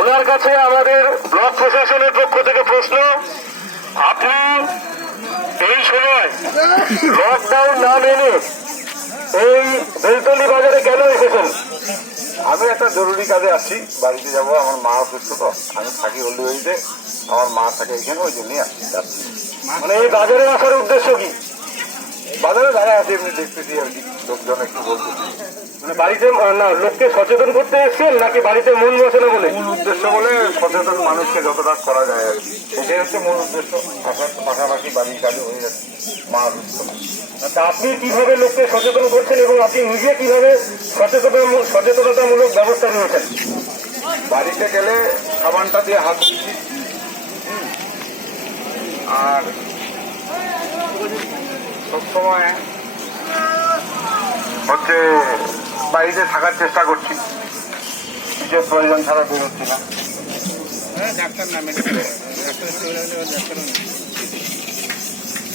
ওনার কাছে আমাদের ব্লক প্রশাসনের পক্ষ থেকে প্রশ্ন, আপনি এই সময় লকডাউন না মেনে এই বেলতলি বাজারে কেন এসেছেন? আমি একটা জরুরি কাজে আসছি, বাড়িতে যাবো। আমার মা অসুস্থ, তো আমি থাকি হলদিবাড়িতে, আমার মা থাকে এখানে, ওই জন্যই যাচ্ছি। মানে এই বাজারে আসার উদ্দেশ্য কি? বাজারে যারা আছে এমনি দেখতেছি আর কি, লোকজন একটু বলতে। মানে বাড়িতে না লোককে সচেতন করতে এসছেন নাকি বাড়িতে মন বসে না বলে? মূল উদ্দেশ্য বলে সচেতন মানুষকে যতটা করা যায় আর কি, সেটাই হচ্ছে মূল উদ্দেশ্য। আসার পাশাপাশি বাড়ির কাজে হয়ে যাচ্ছে, মা অসুস্থ না। আচ্ছা, আপনি কিভাবে লোককে সচেতন করছেন এবং আপনি নিজে কিভাবে সচেতনতামূলক ব্যবস্থা নিয়েছেন? বাড়িতে গেলে সাবানটা দিয়ে হাত ধুচ্ছি, আর সবসময় হচ্ছে বাড়িতে থাকার চেষ্টা করছি, বিশেষ প্রয়োজন ছাড়া বেরোচ্ছি না। ডাক্তার না মেডিকেল ডাক্তার